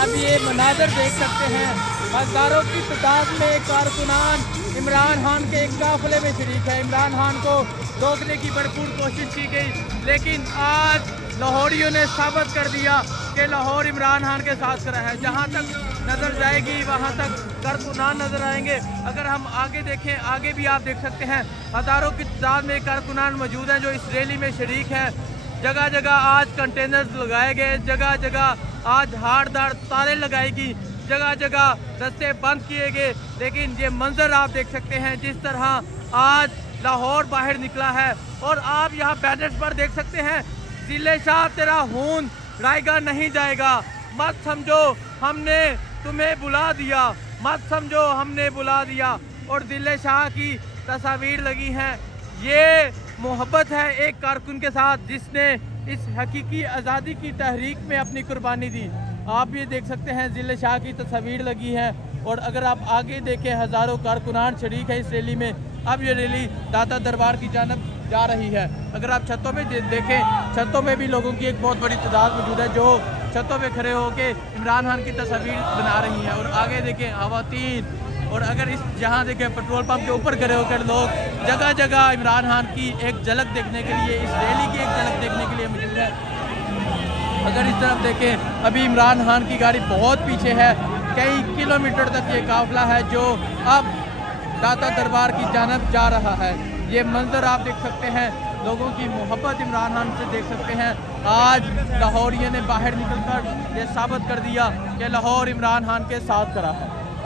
आप ये मनाजर देख सकते हैं, हज़ारों की तादाद में कारकुनान इमरान खान के एक काफिले में शरीक है। इमरान खान को रोकने की भरपूर कोशिश की गई, लेकिन आज लाहौरियों ने साबित कर दिया कि लाहौर इमरान खान के साथ खड़ा है। जहाँ तक नज़र जाएगी वहाँ तक कारकुनान नज़र आएंगे। अगर हम आगे देखें, आगे भी आप देख सकते हैं हज़ारों की तादाद में कारकुनान मौजूद हैं जो इस रैली में शरीक है। जगह जगह आज कंटेनर्स लगाए गए, जगह जगह आज हार्डदार तारे लगाएगी, जगह जगह रास्ते बंद किए गए। लेकिन ये मंजर आप देख सकते हैं जिस तरह आज लाहौर बाहर निकला है। और आप यहाँ बैनर्स पर देख सकते हैं, दिल शाह तेरा खून रायगा नहीं जाएगा, मत समझो हमने तुम्हें बुला दिया, मत समझो हमने बुला दिया। और दिल शाह की तस्वीर लगी हैं। ये मोहब्बत है एक कारकुन के साथ जिसने इस हकीकी आज़ादी की तहरीक में अपनी कुर्बानी दी। आप ये देख सकते हैं दिल शाह की तस्वीर लगी है। और अगर आप आगे देखें हज़ारों कारकुनान शरीक है इस रैली में। अब ये रैली दाता दरबार की जानब जा रही है। अगर आप छतों में देखें, छतों में भी लोगों की एक बहुत बड़ी तादाद मौजूद है जो छतों पे खड़े होकर इमरान खान की तस्वीर बना रही हैं। और आगे देखें खवातीन, और अगर इस जहाँ देखें पेट्रोल पंप के ऊपर खड़े होकर लोग जगह जगह इमरान खान की एक झलक देखने के लिए, इस रैली की एक झलक देखने के लिए मौजूद है। अगर इस तरफ देखें, अभी इमरान खान की गाड़ी बहुत पीछे है, कई किलोमीटर तक ये काफिला है जो अब दाता दरबार की जानब जा रहा है। ये मंजर आप देख सकते हैं, लोगों की मोहब्बत इमरान खान से देख सकते हैं। आज लाहौरियों ने बाहर निकलकर ये साबित कर दिया कि लाहौर इमरान खान के साथ खड़ा है।